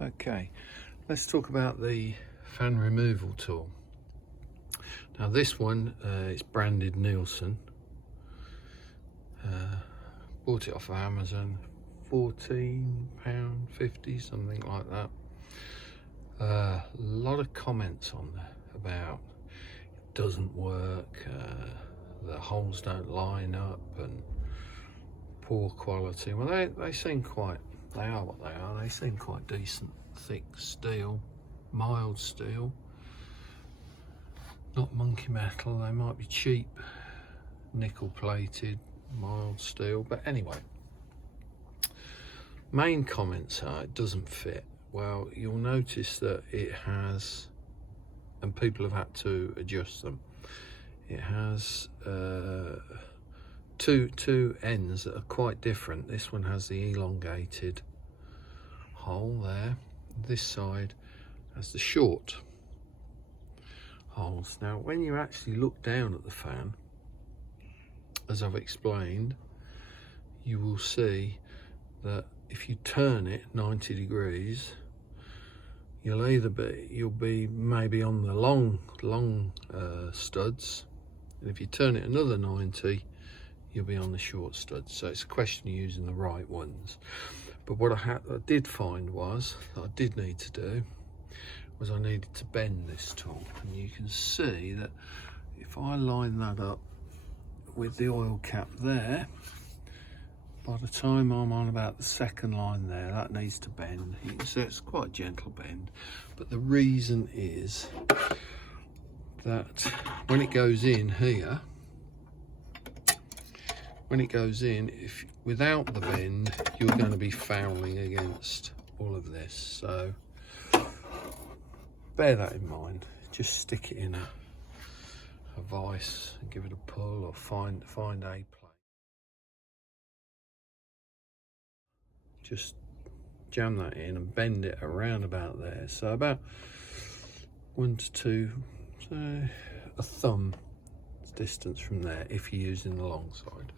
Okay, let's talk about the fan removal tool. Now this one is branded Nielsen. Bought it off of Amazon, £14.50, something like that. A lot of comments on there about it doesn't work, the holes don't line up and poor quality. Well, they seem quite, they are what they are. They seem quite decent, thick steel, mild steel, not monkey metal. They might be cheap, nickel plated, mild steel, but anyway, main comments are it doesn't fit. Well, you'll notice that it has, and people have had to adjust them, it has two ends that are quite different. This one has the elongated hole there. This side has the short holes. Now when you actually look down at the fan, as I've explained, you will see that if you turn it 90 degrees, you'll be maybe on the long studs, and if you turn it another 90, you'll be on the short studs. So it's a question of using the right ones. But what I did find was that I did need to do was I needed to bend this tool, and you can see that if I line that up with the oil cap there, by the time I'm on about the second line there, that needs to bend. You can see it's quite a gentle bend, but the reason is that when it goes in here, if without the bend, you're going to be fouling against all of this. So bear that in mind. Just stick it in a vise and give it a pull, or find a plate. Just jam that in and bend it around about there. So about 1 to 2, so a thumb distance from there if you're using the long side.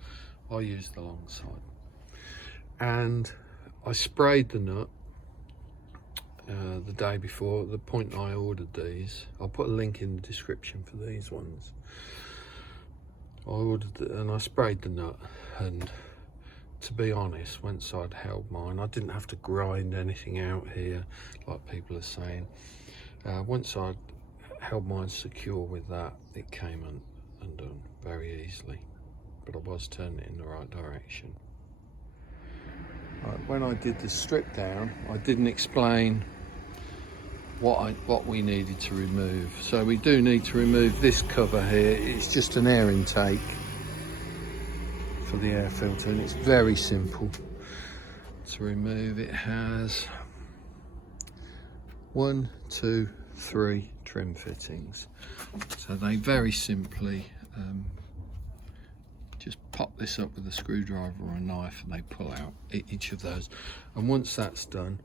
I use the long side. And I sprayed the nut the day before, the point I ordered these. I'll put a link in the description for these ones. I ordered it and I sprayed the nut, and to be honest, once I'd held mine, I didn't have to grind anything out here like people are saying. Once I'd held mine secure with that, it came undone very easily, but I was turning it in the right direction. Right, when I did the strip down, I didn't explain what we needed to remove. So we do need to remove this cover here. It's just an air intake for the air filter, and it's very simple to remove. It has 1, 2, 3 trim fittings. So they very simply just pop this up with a screwdriver or a knife, and they pull out each of those. And once that's done,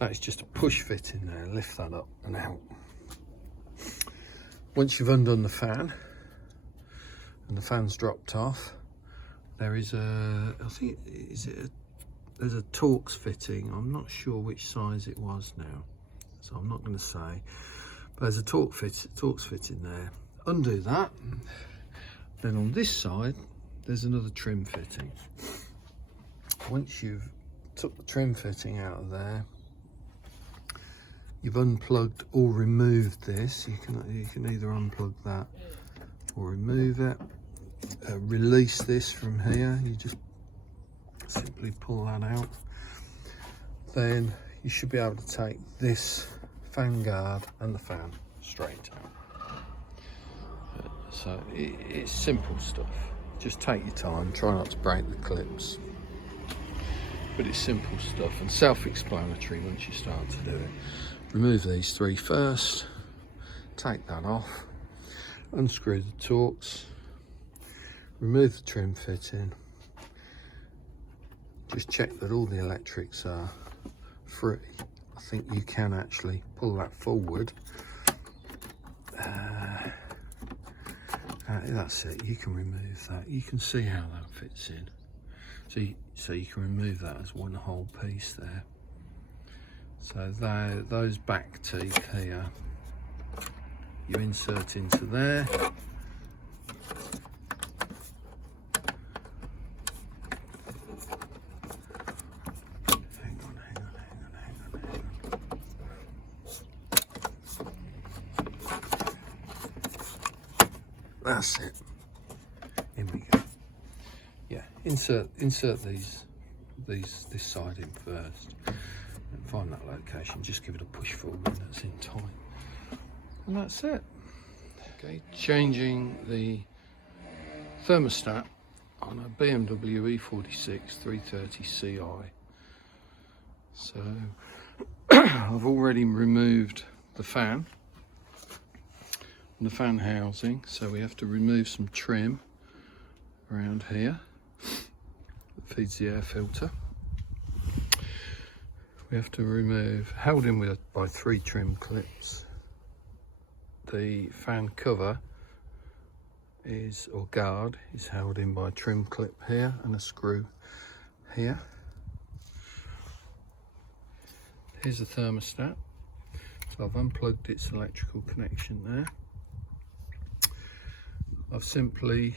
that's just a push fit in there. Lift that up and out. Once you've undone the fan and the fan's dropped off, there is there's a Torx fitting. I'm not sure which size it was now, so I'm not going to say, but there's a Torx fitting there. Undo that. Then on this side there's another trim fitting. Once you've took the trim fitting out of there, you've unplugged or removed this. You can either unplug that or remove it. Release this from here. You just simply pull that out. Then you should be able to take this fan guard and the fan straight out. So it's simple stuff. Just take your time. Try not to break the clips. But it's simple stuff and self-explanatory once you start to do it. Remove these 3 first. Take that off. Unscrew the Torx. Remove the trim fitting. Just check that all the electrics are free. I think you can actually pull that forward. That's it, you can remove that. You can see how that fits in. So you can remove that as one whole piece there. So those back teeth here, you insert into there. Hang on. That's it. Here we go. Yeah, insert this side in first. And find that location, just give it a push forward when that's in time. And that's it. Okay, changing the thermostat on a BMW E46 330 Ci. So I've already removed the fan and the fan housing, so we have to remove some trim around here that feeds the air filter. We have to remove, held in by 3 trim clips, the fan cover or guard is held in by a trim clip here and a screw here. Here's the thermostat. So I've unplugged its electrical connection there. I've simply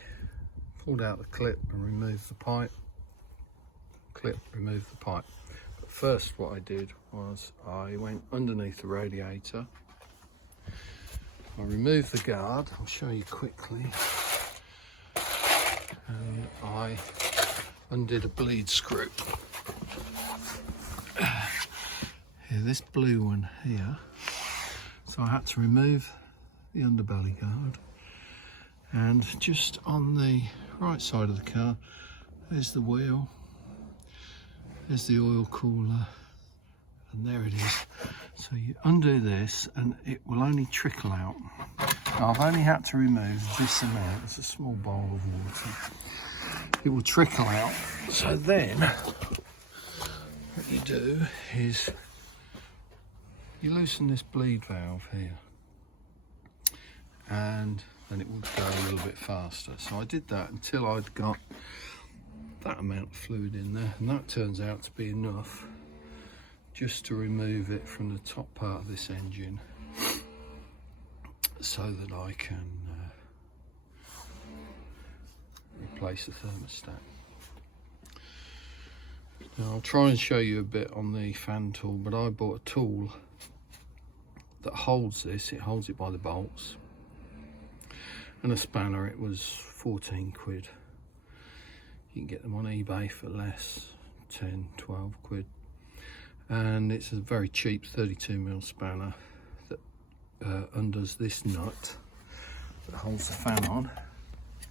pulled out the clip and removed the pipe. Clip, removed the pipe. But first what I did was I went underneath the radiator. I removed the guard, I'll show you quickly. And I undid a bleed screw. Here, this blue one here. So I had to remove the underbelly guard. And just on the right side of the car, there's the wheel, there's the oil cooler, and there it is. So you undo this and it will only trickle out. Now, I've only had to remove this amount, it's a small bowl of water. It will trickle out. So then, what you do is you loosen this bleed valve here and then it will go a little bit faster. So I did that until I'd got that amount of fluid in there, and that turns out to be enough just to remove it from the top part of this engine so that I can replace the thermostat. Now I'll try and show you a bit on the fan tool, but I bought a tool that holds this. It holds it by the bolts, and a spanner. It was 14 quid. You can get them on eBay for less, 10, 12 quid. And it's a very cheap 32mm spanner that undoes this nut that holds the fan on.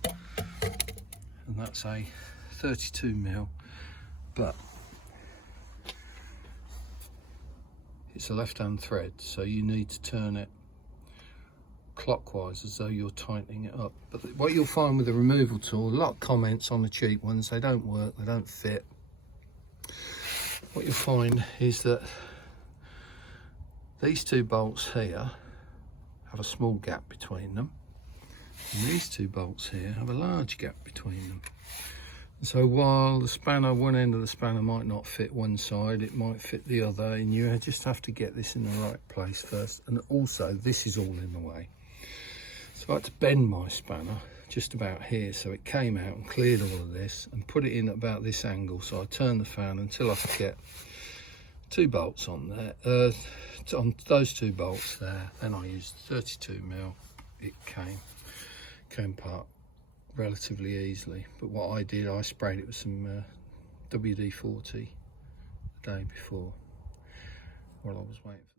And that's a 32mm, but it's a left-hand thread, so you need to turn it clockwise as though you're tightening it up. But what you'll find with the removal tool, a lot of comments on the cheap ones, they don't work, they don't fit. What you'll find is that these 2 bolts here have a small gap between them, and these 2 bolts here have a large gap between them. So while the spanner, one end of the spanner might not fit one side, it might fit the other, and you just have to get this in the right place first. And also, this is all in the way. So I had to bend my spanner just about here, so it came out and cleared all of this and put it in at about this angle. So I turned the fan until I could get 2 bolts on there, on those 2 bolts there. Then I used 32mm. It came apart relatively easily. But what I did, I sprayed it with some WD-40 the day before while I was waiting for